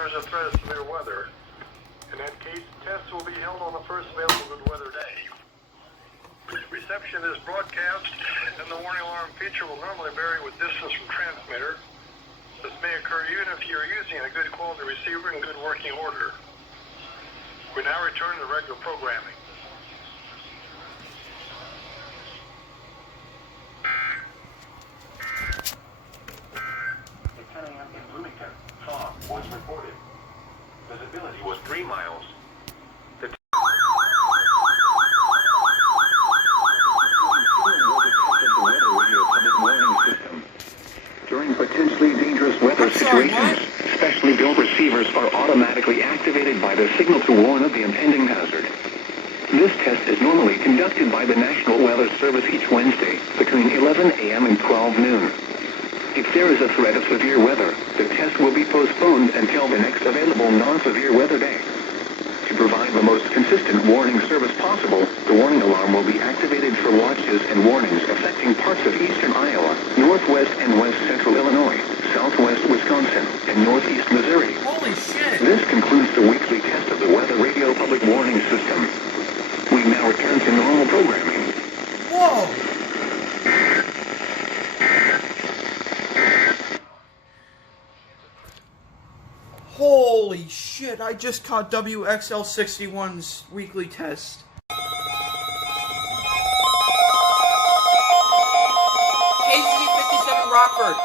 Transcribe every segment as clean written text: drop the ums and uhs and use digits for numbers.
there's a threat of severe weather. In that case, tests will be held on the first available good weather day. Reception is broadcast, and the warning alarm feature will normally vary with distance from transmitter. This may occur even if you're using a good quality receiver in good working order. We now return to regular programming. At 10 a.m. in Bloomington, fog was reported. Visibility was 3 miles. During potentially dangerous weather situations, specially built receivers are automatically activated by the signal to warn of the impending hazard. This test is normally conducted by the National Weather Service each Wednesday between 11 a.m. and 12 noon. If there is a threat of severe weather, the test will be postponed until the next available non-severe weather day. To provide the most consistent warning service possible, the warning alarm will be activated for watches and warnings affecting parts of eastern Iowa, northwest and west central Illinois, southwest Wisconsin, and northeast Missouri. Holy shit! This concludes the weekly test of the Weather Radio Public Warning System. We now return to normal programming. Whoa! Holy shit, I just caught WXL61's weekly test. KC57 Rockford.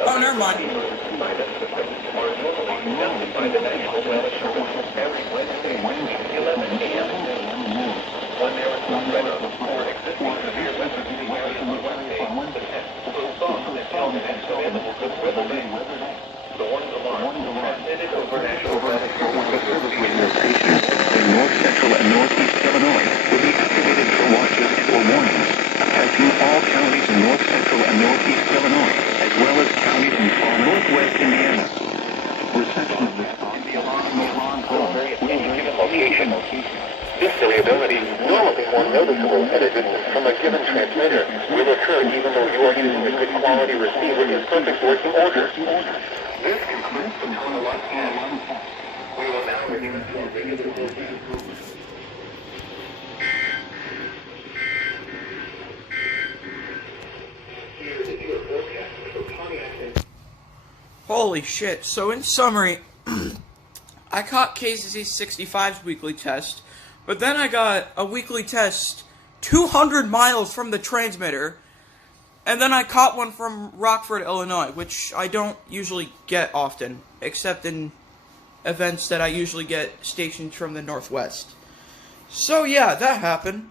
Oh, never mind. In north central and northeast Illinois will be activated for watches or warnings, affecting all counties in north central and northeast Illinois, as well as counties in far northwest Indiana. Reception of this on the alarm call in a given location. This variability, normally more noticeable at a distance from a given transmitter, will occur even though you are using a good quality receiver in perfect working order. This concludes the total alarm test. We will now return to our regular program. Holy shit. So in summary, I caught KC65's weekly test, but then I got a weekly test 200 miles from the transmitter, and then I caught one from Rockford, Illinois, which I don't usually get often, except in events that I usually get stationed from the Northwest. So yeah, that happened.